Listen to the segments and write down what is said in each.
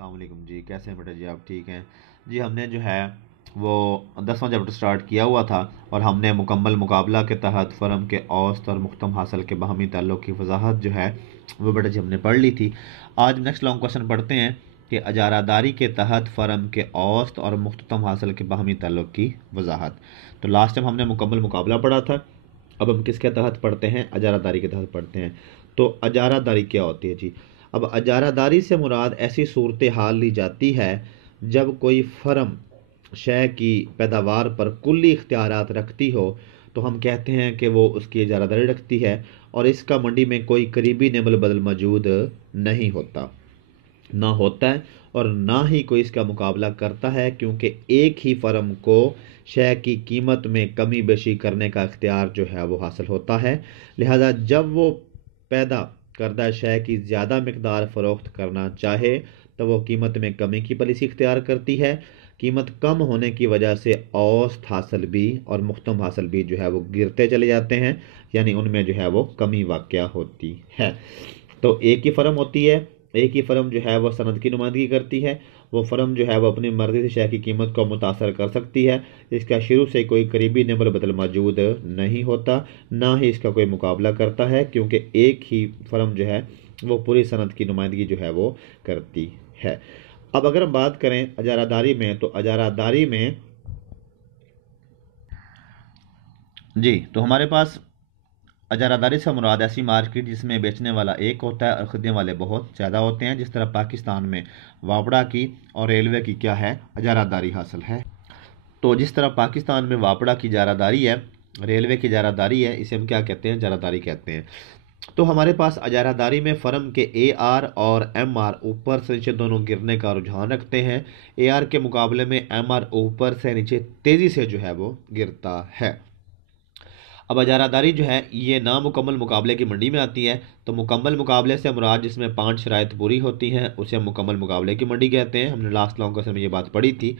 अस्सलाम वालेकुम जी, कैसे हैं बेटा जी? आप ठीक हैं जी? हमने जो है वो 10वां चैप्टर स्टार्ट किया हुआ था और हमने मुकम्मल मुकाबला के तहत फ़र्म के औसत और मुख्तम हासिल के बाहमी ताल्लुक़ की वजाहत जो है वो बेटा जी हमने पढ़ ली थी। आज नेक्स्ट लॉन्ग क्वेश्चन पढ़ते हैं कि अजारादारी के तहत फ़र्म के औसत और मुख्तम हासिल के बाहमी ताल्लुक़ की वजाहत। तो लास्ट टाइम हमने मुकम्मल मुकाबला पढ़ा था, अब हम किसके तहत पढ़ते हैं? अजारादारी के तहत पढ़ते हैं। तो अजारादारी क्या होती है जी? अब अजारादारी से मुराद ऐसी सूरत हाल ली जाती है जब कोई फर्म शय की पैदावार पर कुल्ली इख्तियारात रखती हो, तो हम कहते हैं कि वो उसकी इजारादारी रखती है और इसका मंडी में कोई करीबी नेमल बदल मौजूद नहीं होता, ना होता है और ना ही कोई इसका मुकाबला करता है, क्योंकि एक ही फर्म को शय की कीमत में कमी बेशी करने का इख्तियार जो है वो हासिल होता है। लिहाजा जब वो पैदा करदा शय की ज़्यादा मकदार फ़रोख्त करना चाहे तो वो कीमत में कमी की पॉलिसी इख्तियार करती है। कीमत कम होने की वजह से औसत हासिल भी और मुख्तम हासिल भी जो है वो गिरते चले जाते हैं, यानी उनमें जो है वो कमी वाक़या होती है। तो एक ही फ़र्म होती है, एक ही फ़र्म जो है वो सनद की नुमाइंदगी करती है। वो फ़र्म जो है वो अपनी मर्ज़ी से शय की कीमत को मुतासर कर सकती है। इसका शुरू से कोई करीबी नेमल बदल मौजूद नहीं होता, ना ही इसका कोई मुकाबला करता है, क्योंकि एक ही फ़र्म जो है वो पूरी सनद की नुमाइंदगी जो है वो करती है। अब अगर हम बात करें अजारादारी में, तो अजारादारी में जी तो हमारे पास अजारादारी से मुराद ऐसी मार्केट जिसमें बेचने वाला एक होता है और ख़रीदने वाले बहुत ज़्यादा होते हैं, जिस तरह पाकिस्तान में वापड़ा की और रेलवे की क्या है? अजारादारी हासिल है। तो जिस तरह पाकिस्तान में वापड़ा की इजारादारी है, रेलवे की इजारादारी है, इसे हम क्या कहते हैं? इजारादारी कहते हैं। तो हमारे पास इजारादारी में फ़र्म के AR और MR ऊपर से नीचे दोनों गिरने का रुझान रखते हैं। AR के मुकाबले में MR ऊपर से नीचे तेज़ी से जो है वो गिरता है। अब इजारादारी जो है ये नामुकम्मल मुकाबले की मंडी में आती है। तो मुकम्मल मुकाबले से मुराद जिसमें 5 शराइत पूरी होती हैं उसे हम मुकम्मल मुकाबले की मंडी कहते हैं। हमने लास्ट लॉन्ग क्वेश्चन में ये बात पढ़ी थी।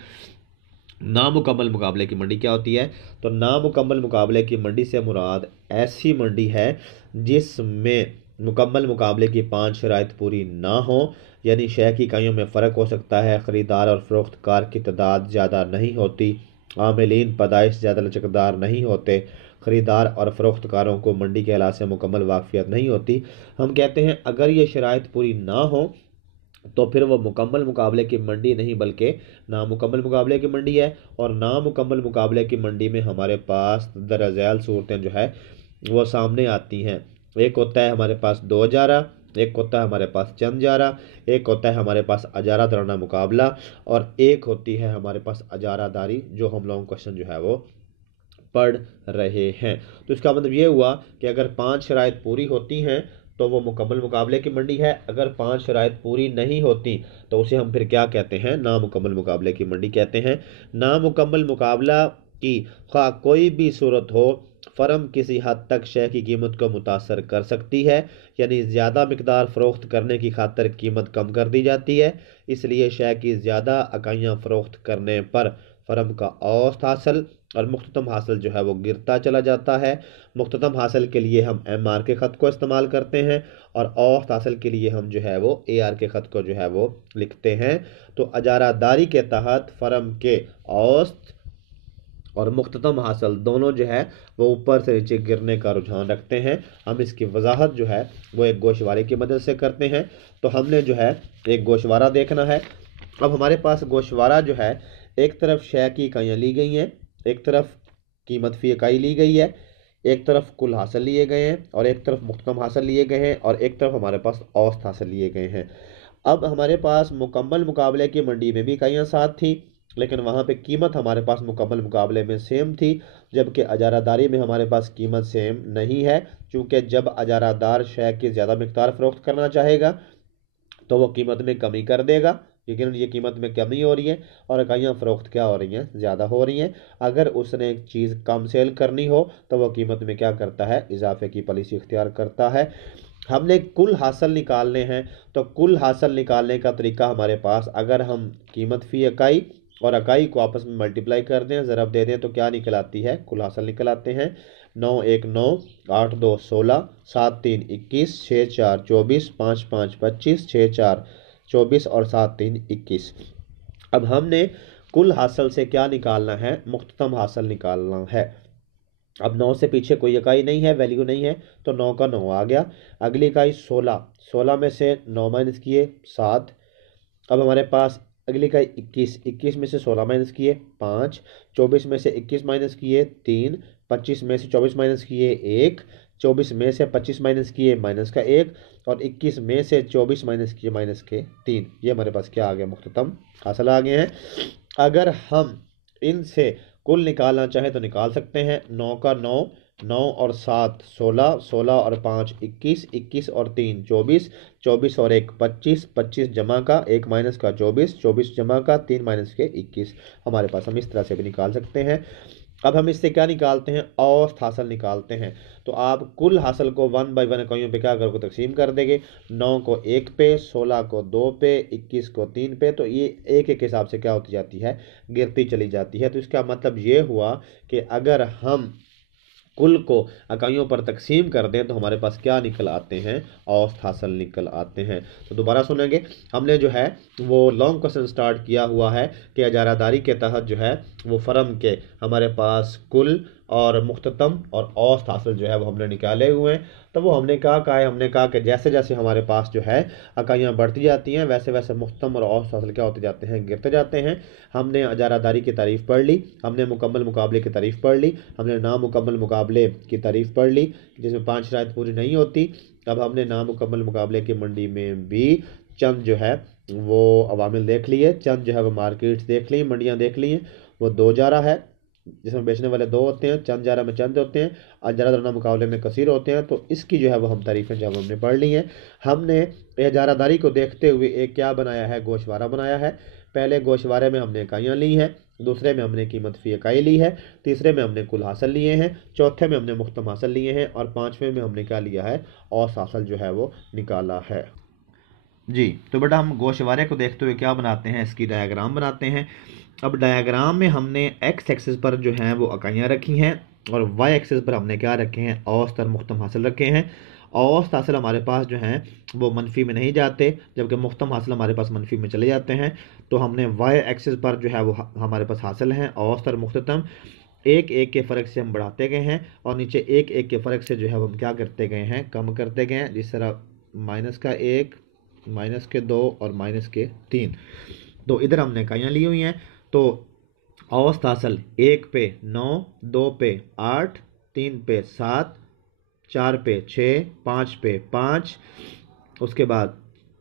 नामुकम्मल मुकाबले की मंडी क्या होती है? तो नामुकम्मल मुकाबले की मंडी से मुराद ऐसी मंडी है जिसमें मुकम्मल मुकाबले की 5 शराइत पूरी ना हो, यानी शय की इकाइयों में फ़र्क हो सकता है, ख़रीदार और फ़रोख्तकार की तादाद ज़्यादा नहीं होती, आमिलीन पैदाइश ज़्यादा लचकदार नहीं होते, ख़रीदार और फ़रोख्तकारों को मंडी के हालात से मुकम्मल वाक़फ़ियत नहीं होती। हम कहते हैं अगर ये शराइत पूरी ना हो तो फिर वो मुकम्मल मुकाबले की मंडी नहीं बल्कि नामुकम्मल मुकाबले की मंडी है। और नामुकम्मल मुकाबले की मंडी में हमारे पास दरअसल सूरतें जो है वो सामने आती हैं। एक होता है हमारे पास 2 अजारा, एक होता है हमारे पास चंद जारा, एक होता है हमारे पास अजारा दराना मुकाबला और एक होती है हमारे पास अजारादारी, जो हम लोग क्वेश्चन जो है वो पढ़ रहे हैं। तो इसका मतलब ये हुआ कि अगर 5 शराइत पूरी होती हैं तो वो मुकम्मल मुकाबले की मंडी है, अगर 5 शराइत पूरी नहीं होती तो उसे हम फिर क्या कहते हैं? नामुकम्मल मुकाबले की मंडी कहते हैं। नामुकम्मल मुकाबला की खा कोई भी सूरत हो, फ़र्म किसी हद तक शय की कीमत को मुतासर कर सकती है, यानी ज़्यादा मकदार फ़रोख्त करने की खातर कीमत कम कर दी जाती है। इसलिए शय की ज़्यादा इकाइयाँ फ़रोख्त करने पर फ़र्म का औसत हासिल और मुख्ततम हासिल जो है वो गिरता चला जाता है। मुख्ततम हासिल के लिए हम MR के ख़त को इस्तेमाल करते हैं और औसत हासिल के लिए हम जो है वो AR के ख़त को जो है वो लिखते हैं। तो अजारादारी के तहत फ़र्म के औसत और मुख्ततम हासिल दोनों जो है वो ऊपर से नीचे गिरने का रुझान रखते हैं। हम इसकी वजाहत जो है वो एक गोशवारे की मदद से करते हैं। तो हमने जो है एक गोशवारा देखना है। अब हमारे पास गोशवारा जो है, एक तरफ शय की इकाइयाँ ली गई हैं, एक तरफ कीमत फ़ी इकाई ली गई है, एक तरफ कुल हासिल लिए गए हैं और एक तरफ मुख्तम हासिल लिए गए हैं और एक तरफ हमारे पास औसत हासिल लिए गए हैं। अब हमारे पास मुकम्मल मुकाबले की मंडी में भी इकाइयाँ साथ थी, लेकिन वहाँ पे कीमत हमारे पास मुकम्मल मुकाबले में सेम थी, जबकि अजारादारी में हमारे पास कीमत सेम नहीं है, क्योंकि जब अजारादार शय की ज़्यादा मकदार फ़रोख्त करना चाहेगा तो वो कीमत में कमी कर देगा, लेकिन ये कीमत में कमी हो रही है और इकाइयाँ फ़रोख्त क्या हो रही हैं? ज़्यादा हो रही हैं। अगर उसने एक चीज़ कम सेल करनी हो तो वह कीमत में क्या करता है? इजाफे की पॉलिसी इख्तियार करता है। हमने कुल हासिल निकालने हैं, तो कुल हासिल निकालने का तरीका हमारे पास, अगर हम कीमत फ़ी इकाई और इकाई को आपस में मल्टीप्लाई कर दें, ज़रब दे दें, तो क्या निकल आती है? कुल हासिल निकल आते हैं। 9 1 9, 8 2 16, 7 3 21, 6 4 24, 5 5 25, 6 4 24 और 7 3 21। अब हमने कुल हासिल से क्या निकालना है, मुख्ततम हासिल निकालना है। अब 9 से पीछे कोई इकाई नहीं है, वैल्यू नहीं है, तो 9 का 9 आ गया। अगली इकाई 16, 16 में से 9 माइनस किए 7। अब हमारे पास अगली इकाई 21, 21 में से 16 माइनस किए 5। 24 में से 21 माइनस किए 3। 25 में से 24 माइनस किए 1। 24 में से 25 माइनस किए माइनस का 1। और 21 में से 24 माइनस किए माइनस के 3। ये हमारे पास क्या आ गया, मुख्ततम हासिल आ गए हैं। अगर हम इनसे कुल निकालना चाहे तो निकाल सकते हैं। 9 का 9, 9 और 7 16, 16 और 5 21, 21 और 3 24, 24 और 1 25, 25 जमा का 1 माइनस का 24, 24 जमा का 3 माइनस के 21 हमारे पास। हम इस तरह से भी निकाल सकते हैं। अब हम इससे क्या निकालते हैं, औसत हासिल निकालते हैं। तो आप कुल हासिल को 1 बाई 1 इकाइयों पे क्या करोगे, तकसीम कर देंगे। 9 को 1 पे, 16 को 2 पे, 21 को 3 पे, तो ये एक एक हिसाब से क्या होती जाती है, गिरती चली जाती है। तो इसका मतलब ये हुआ कि अगर हम कुल को इकाइयों पर तकसीम कर दें तो हमारे पास क्या निकल आते हैं, औसत हासिल निकल आते हैं। तो दोबारा सुनेंगे। हमने जो है वो लॉन्ग क्वेश्चन स्टार्ट किया हुआ है कि इजारादारी के तहत जो है वो फर्म के हमारे पास कुल और मुख्ततम और औसत हासिल जो है वो हमने निकाले हुए हैं। तो वो हमने कहा है, हमने कहा कि जैसे जैसे हमारे पास जो है इकाइयाँ बढ़ती जाती हैं वैसे वैसे मुख्ततम और औसत हासिल क्या होते जाते हैं, गिरते जाते हैं। हमने इजारादारी की तारीफ़ पढ़ ली, हमने मुकम्मल मुकाबले की तारीफ़ पढ़ ली, हमने नामुकम्मल मुकाबले की तारीफ़ पढ़ ली जिसमें 5 शराइत पूरी नहीं होती। अब हमने नामुकम्मल मुकाबले की मंडी में भी चंद जो है वो अवामिल देख लिए, चंद जो है वो मार्केट्स देख ली, मंडियाँ देख ली हैं। वो 2 जारा है जिसमें बेचने वाले 2 होते हैं, चंद जारा में चंद होते हैं, और जारा दरना मुकाबले में कसीर होते हैं। तो इसकी जो है वो हम तारीफ़ें जब हमने पढ़ ली हैं। हमने इजारादारी को देखते हुए एक क्या बनाया है, गोशवारा बनाया है। पहले गोशवारे में हमने इकाइयाँ ली हैं, दूसरे में हमने कीमत फ़ी इकाई ली है, तीसरे में हमने कुल हासिल लिए हैं, चौथे में हमने मुख्तम हासिल लिए हैं, और पाँचवें में हमने क्या लिया है, औसत हासिल जो है वो निकाला है। जी, तो बेटा हम गोशवारे को देखते हुए क्या बनाते हैं, इसकी डायग्राम बनाते हैं। अब डायग्राम में हमने एक्स एक्सिस पर जो है वो इकाइयाँ रखी हैं और वाई एक्सिस पर हमने क्या रखे हैं, औसत और मुख्तम हासिल रखे हैं। औसत हासिल हमारे पास जो हैं वो मनफी में नहीं जाते, जबकि मुख्तम हासिल हमारे पास मनफी में चले जाते हैं। तो हमने वाई एक्सिस पर जो है वो हमारे पास हासिल हैं औसत और मुख्तम, एक एक के फ़र्क से हम बढ़ाते गए हैं, और नीचे एक एक के फ़र्क से जो है हम क्या करते गए हैं, कम करते गए हैं। जिस तरह माइनस का 1, माइनस के 2 और माइनस के 3। तो इधर हमने इकाइयाँ ली हुई हैं। तो औसत हासिल 1 पे 9, 2 पे 8, 3 पे 7, 4 पे 6, 5 पे 5, उसके बाद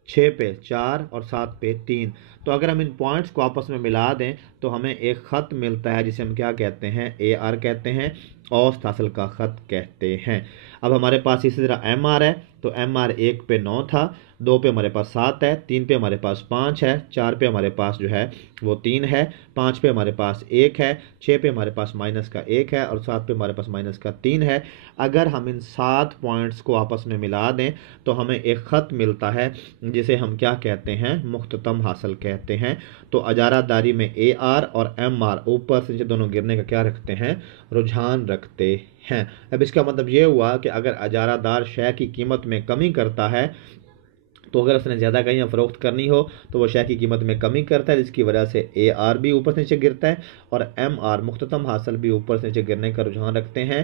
6 पे 4 और 7 पे 3। तो अगर हम इन पॉइंट्स को आपस में मिला दें तो हमें एक ख़त मिलता है जिसे हम क्या कहते हैं, AR कहते हैं, औसत हासिल का ख़त कहते हैं। अब हमारे पास इसी तरह MR है, तो MR 1 पे 9 था, 2 पे हमारे पास 7 है, 3 पे हमारे पास 5 है, 4 पे हमारे पास जो है वो 3 है, 5 पे हमारे पास 1 है, 6 पे हमारे पास माइनस का 1 है, और 7 पे हमारे पास माइनस का 3 है। अगर हम इन 7 पॉइंट्स को आपस में मिला दें तो हमें एक ख़त मिलता है जिसे हम क्या कहते हैं, मुख्ततम हासिल कहते हैं। तो इजारादारी में AR और MR ऊपर से नीचे दोनों गिरने का क्या रखते हैं, रुझान रखते हैं। अब इसका मतलब ये हुआ कि अगर इजारादार शय की कीमत में कमी करता है, तो अगर उसने ज़्यादा इकाइयाँ फ़रोख्त करनी हो तो वो शय की कीमत में कमी करता है, जिसकी वजह से AR भी ऊपर से नीचे गिरता है, और MR मुख्ततम हासिल भी ऊपर से नीचे गिरने का रुझान रखते हैं।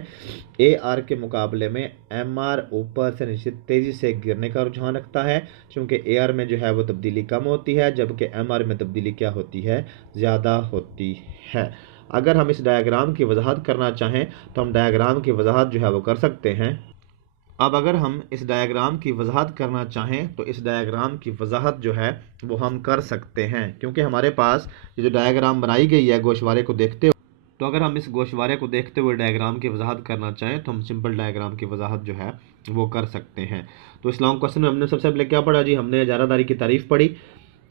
AR के मुकाबले में MR ऊपर से नीचे तेज़ी से गिरने का रुझान रखता है, क्योंकि AR में जो है वो तब्दीली कम होती है, जबकि MR में तब्दीली क्या होती है, ज़्यादा होती है। अगर हम इस डायग्राम की वजाहत करना चाहें तो हम डायग्राम की वजाहत जो है वो कर सकते हैं। अब अगर हम इस डायग्राम की वजाहत करना चाहें तो इस डायग्राम की वजाहत जो है वो हम कर सकते हैं, क्योंकि हमारे पास ये जो डायग्राम बनाई गई है गोशवारे को देखते हुए, तो अगर हम इस गोशवारे को देखते हुए डायग्राम की वजाहत करना चाहें तो हम सिंपल डायग्राम की वजाहत जो है वो कर सकते हैं। तो इस लॉन्ग क्वेश्चन में हमने सबसे पहले क्या पढ़ा जी, हमने इजारादारी की तारीफ़ पढ़ी।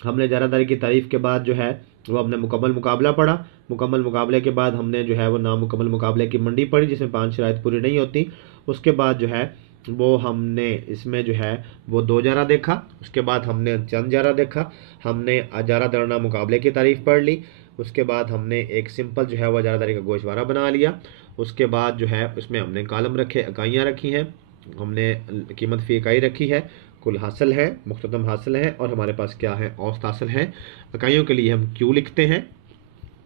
हमने इजारादारी की तारीफ़ के बाद जो है वो हमने मुकम्मल मुकाबला पढ़ा। मुकम्मल मुकाबले के बाद हमने जो है वो नामुकम्मल मुकाबले की मंडी पढ़ी जिसमें 5 शराइत पूरी नहीं होती। उसके बाद जो है वो हमने इसमें जो है वो 2 जारा देखा, उसके बाद हमने चंद जारा देखा, हमने अजारा दरना मुकाबले की तारीफ़ पढ़ ली। उसके बाद हमने एक सिंपल जो है वो इजारादारी का गोशवारा बना लिया। उसके बाद जो है उसमें हमने कॉलम रखे, इकाइयाँ रखी हैं, हमने कीमत फ़ी इकाई रखी है, कुल हासिल है, मुख्ततम हासिल है, और हमारे पास क्या है, औसत हासिल है। इकाइयों के लिए हम क्यू लिखते हैं।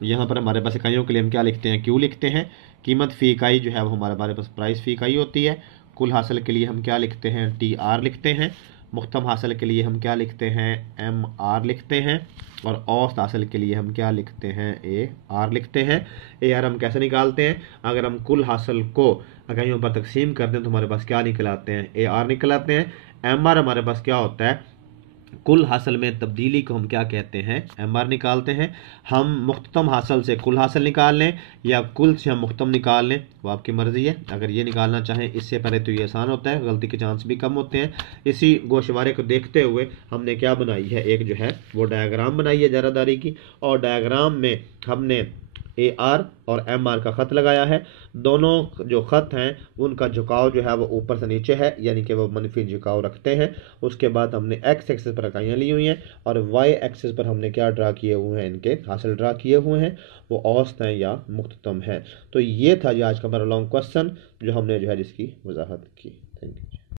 यहाँ पर हमारे पास इकाइयों के लिए हम क्या लिखते हैं, क्यू लिखते हैं। कीमत फ़ी इकाई जो है वो हमारे पास प्राइस फ़ी इकाई होती है। कुल हासिल के लिए हम क्या लिखते हैं, टी आर लिखते हैं। मुख्तम हासिल के लिए हम क्या लिखते हैं, एम आर लिखते हैं। और औसत हासिल के लिए हम क्या लिखते हैं, ए आर लिखते हैं। ए आर हम कैसे निकालते हैं, अगर हम कुल हासिल को इकाइयों पर तकसीम करते हैं तो हमारे पास क्या निकल आते हैं, ए आर निकल आते हैं। एम आर हमारे पास क्या होता है, कुल हासिल में तब्दीली को हम क्या कहते हैं, एम आर निकालते हैं। हम मुख्ततम हासिल से कुल हासिल निकाल लें या कुल से हम मुख्तम निकाल लें, वो आपकी मर्ज़ी है। अगर ये निकालना चाहें इससे पहले तो ये आसान होता है, गलती के चांस भी कम होते हैं। इसी गोशवारे को देखते हुए हमने क्या बनाई है, एक जो है वो डायग्राम बनाई है इजारादारी की, और डायग्राम में हमने ए आर और एम आर का ख़त लगाया है। दोनों जो ख़त हैं उनका झुकाव जो है वो ऊपर से नीचे है, यानी कि वो मनफी झुकाव रखते हैं। उसके बाद हमने एक्स एक्सिस पर इकाइयाँ ली हुई हैं और वाई एक्सिस पर हमने क्या ड्रा किए हुए हैं, इनके हासिल ड्रा किए हुए हैं, वो औसत हैं या मुख्ततम है। तो ये था जी आज का हमारा लॉन्ग क्वेश्चन जो हमने जो है जिसकी वजाहत की। Thank you.